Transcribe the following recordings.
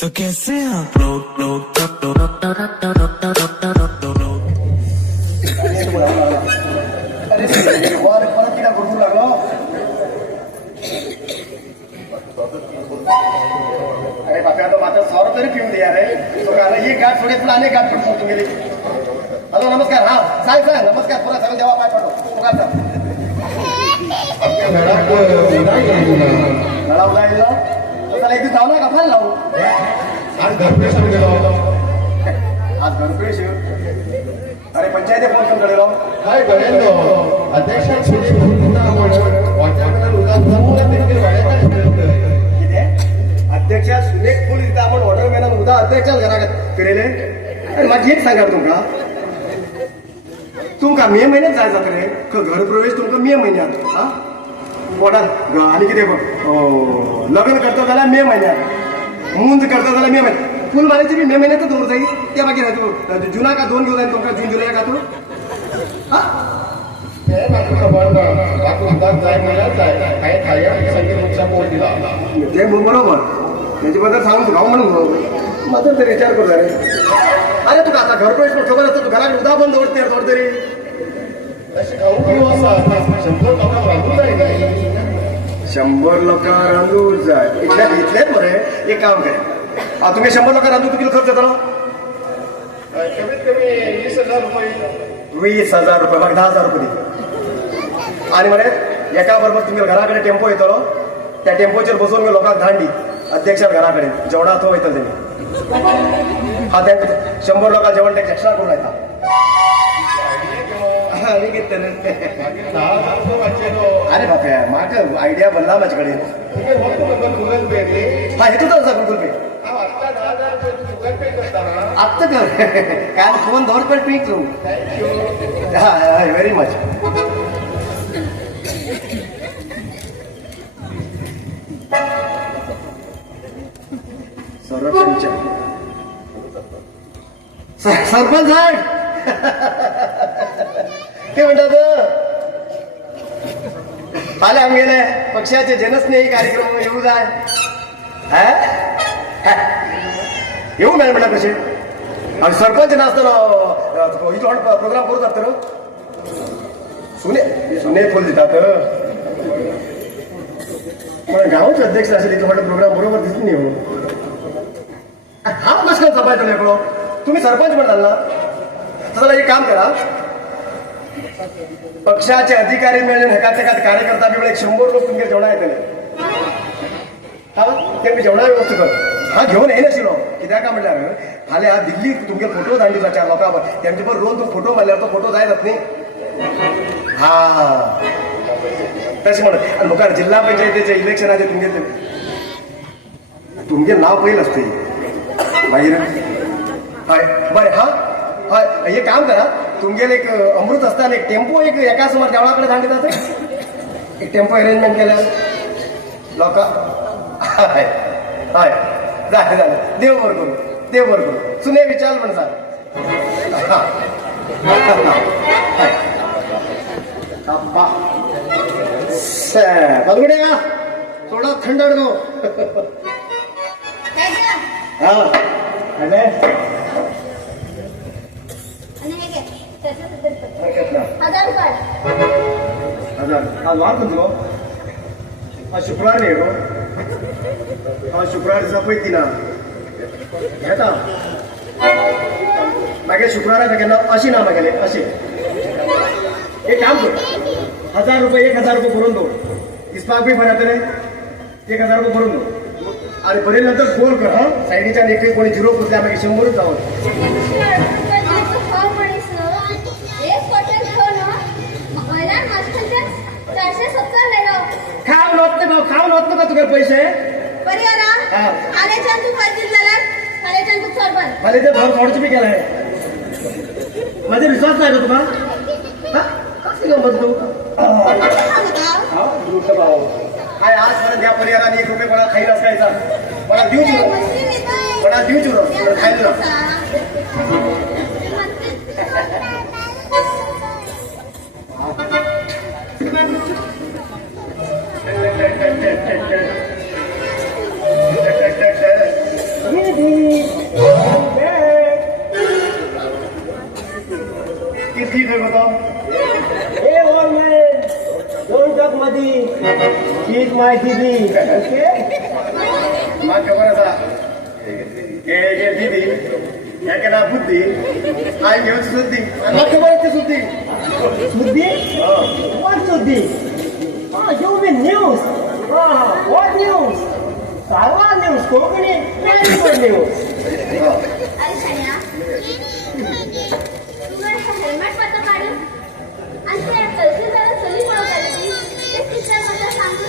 तो कैसे आप अरे बापरे, आता मात्र 100 तरी पिऊन दे रे. तो गाणं ही गाठ थोडी तुला अनेक गाठ पडतो गेली. हॅलो नमस्कार. हा सांग सांग नमस्कार. पुरा सगळं देवा पाय पडतो तू काय लढा उलायला त्याला एक दिवस जाऊ ना का लावू आज घरप्रवेश. अरे पंचायती फोन करून कळलो काय कळेल अध्यक्षा सुनेक फुल दिता आपण ऑर्डर मेना उदा अध्यक्षाच घरात फिरेले. आणि माझी एक सांगा तुमका मे महिन्यात जायचा रे घरप्रवेश तुमका मे महिन्यात. हा वडात आणि किती लग्न करतो त्याला मे महिन्यात मुंज करतो त्याला मे महिन्यात फुल मारायची बी मे महिन्यातच दूर जाईल. त्या बाकी राहतो जुना का 2 दिवस जाईल तुमका जून जुलै का तू ते बरोबर त्याच्याबद्दल सांगू तुला म्हणून माझं तरी विचार करू रे. अरे तू आता घरप्रवेश पण खबर असतं तू घरात उदा बंद ओढते थोड तरी 100 लोक रांधून जाय इथलेच बरे. एक काम करे तुम्ही 100 लोक रांधून किती खर्च करा कमीत कमी 20,000 रुपये. 20,000 रुपये बघ 10,000 रुपये दे. आणि म्हणे एका बरोबर तुम्ही घराकडे टेम्पो येतो त्या टेम्पोचेर बसून मी लोकांना धांडी अध्यक्षा घराकडे जेवढा तो येतो त्यांनी हा त्या 100 लोकांना जेवण टॅक्स एक्स्ट्रा करून येतात. अरे बापरे माग आयडिया बनला माझ्याकडे. हा येतो तर गुगल पे आत्ता कर काय फोन 2 रुपये पिक करू. हा व्हेरी मच. सरपंच ते म्हणतात आले आम्ही गेले पक्षाचे जनस्नेही कार्यक्रम येऊ जाय येऊ मॅडम म्हणा कसे सरपंच नाचताना प्रोग्राम करू जात सुने सुने फुल देतात. गावचे अध्यक्ष असेल इथं प्रोग्राम बरोबर दिसून येऊ हा कस काय जपायचं नाही. तुम्ही सरपंच म्हणाल ना तर एक काम करा पक्षाचे अधिकारी मिळून एकाच कार्यकर्ता मिळून 100 लोक तुमच्या जेवणा येते हा ते मी जेवणा व्यवस्था कर हा घेऊन येईल शिलो कित्याक का म्हणल्यार फाल्यां दिल्ली तुमचे फोटो धाडली 4 लोकां त्यांचे पण रोज तो फोटो मारल्यार तो फोटो जायत न्ही. हा तशें म्हणत आणि मुखार जिल्हा पंचायतीचे इलेक्शनाचे तुमचे नाव पयलें असते मागीर हय बरें. हा हय एक काम करा तुमगेले एक अमृत असता एक टेम्पो एक एका समोर देवळाकडे धाडटात एक टेम्पो अरेंजमेंट केल्यार लोकां हय हय जालें जालें देव बरें करूं सुने विचार म्हण सांग बलगुड्या थोडा थंड नो हा आज वार तुझो आज शुक्रवार न्ही आज शुक्रवार दिसा पळय ना घेता मागे शुक्रवाराक केन्ना अशी ना मागेले अशी एक काम कर 1,000 रुपये 1,000 रुपये भरून दो दिसपाक बी बरें जातलें. 1,000 रुपये भरून दो आणि बरे नंतर फोन कर हा सायडीच्यान एक कोणी 0 पुसल्या मागीर 100 जावं. खाऊन होत का तुझे पैसे मला ते घर फोडची बी केलाय माझे विश्वास नाही का तुला कसं गमत तू काय आजपर्यंत या परिवाराने 1 रुपये कोणा खाईल असायचा मला देऊ चुरो खायला my didi. Okay? मग खबर असा हे दिदी याके ना बुद्धी आई घेऊन सुद्धी मग खबर असते सुद्धी Sudi? What Sudi? Ah, you mean news? Ah, what news? Taiwan news, Kokani, very good news. अरे शन्या तुला हेल्मेट पता काढून आणि त्या कलसी जरा चली पळत आली ते किस्सा मला सांगू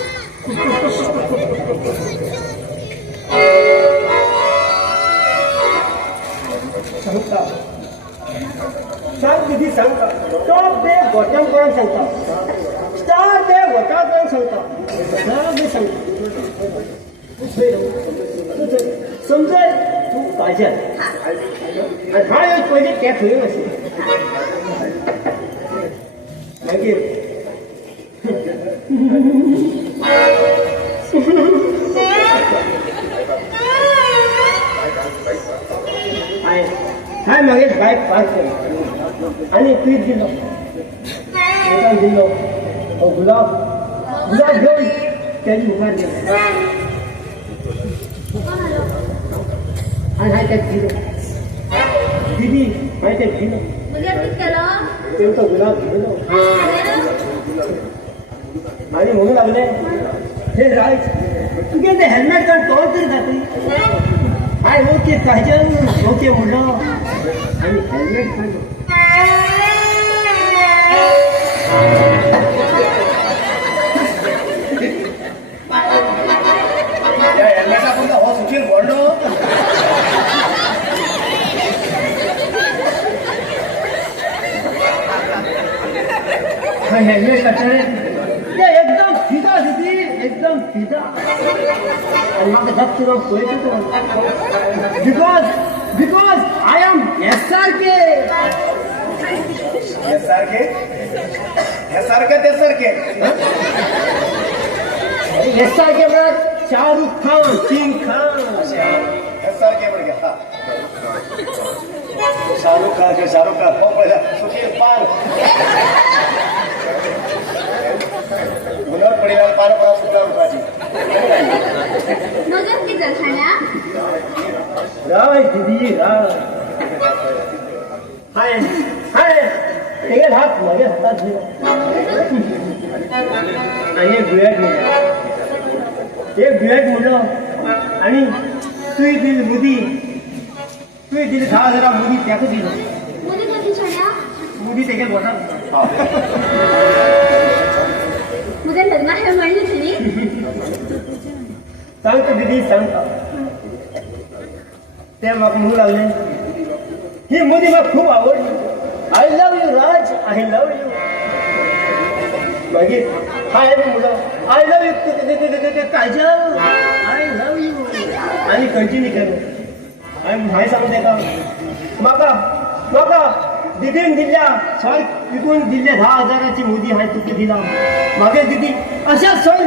सांगता सांग किती सांगता टॉप दे बॉटम करून सांगता स्टार दे वटा करून सांगता सगळं मी सांगता समजाय तू पाहिजे आणि हा एक पहिले कॅप होईल असेल मागीर हाय मागीर बायक पार्क केली आणि ट्वीट दिलो एकान दिलो गुलाब घेऊन त्याची मुखार गेलो आणि हाय त्यात दिलो दीदी हाय त्यात दिलो म्हणजे ठीक केलं तेवढं गुलाब दिलो आणि म्हणू लागले हे राज तुगे ते हेल्मेट काढ तो तरी जाते हाय ओके काजल ओके म्हणलं आणि हेल्मेट काढलं त्या हेल्मेटा पुन्हा हो सुशील बोललो हा हेल्मेट काढले ते एकदम फिदा दिदी एकदम फिदा आणि माझं धक्की रोग बिकॉज आय एम SRK यासारखे ते सारखे SRK म्हणत शाहरुख खान किंग खान यासारखे म्हणजे हा शाहरुख खान हो पहिला सुशील पाल गुन्हा पडीला पार पडा सुद्धा उठाची मग किती शन्या राय दीदी राय हाय एक हात मागे हातात दिला आणि एक दुएट म्हणलं आणि तुही दिली मुदी 10,000 मुदी त्याक दिलं मुली कधी शन्या मुदी त्याच्या बोटात मुझे लग्न आहे म्हणली तुम्ही सांगतो दीदी सांगता ते मग म्हणू लागले ही मुदी मला खूप आवडली I love you Raj I love you मागीर हाय मुलं I love you Kajal I love you आणि कंटिन्यू केलं हाय सांगते का म्हाका दीदीन दिल्या सॉल विकून दिले 10,000ची मुदी हाय तुका दिला मागे दीदी अशा सॉल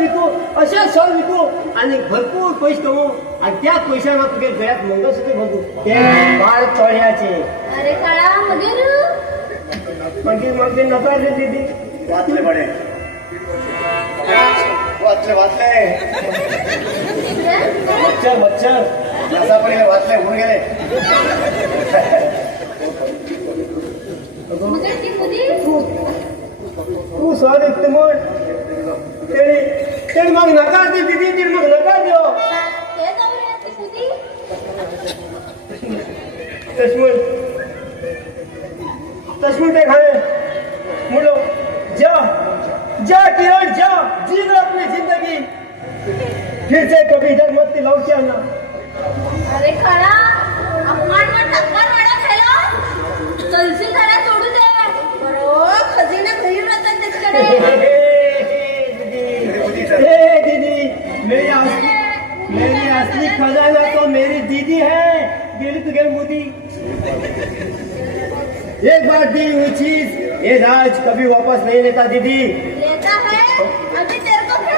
विकू आणि भरपूर पैसे कमवू आणि त्या पैशांना तुझ्या गळ्यात मंगळसूत्र बघू ते बाळ तोळ्याचे अरे काळा मागीर नकारले दीदी वाचले बडे वाचले मच्छर नसा पडले वाचले होऊन गेले मुझे ती मुली तू सॉल विकते म्हण ते मग नकार दे दीदी ते मग नकार देव ते जाऊ रे ती मुली तस्मून ते खाने मुलो जा किरण जा जी लो अपनी जिंदगी फिर से कभी इधर मत लौट आना अरे काळा अपमान वर टक्कर वाढा खायला कलसी जरा सोडू दे बरोबर खजिना घरी राहतात त्याच्याकडे दीदी मेरी असली खजाना तो मेरी दीदी है गेली तू गेल मोदी एक बार दी हुई चीज ये राज कभी वापस नहीं लेता दीदी लेता है अभी तेरे को क्या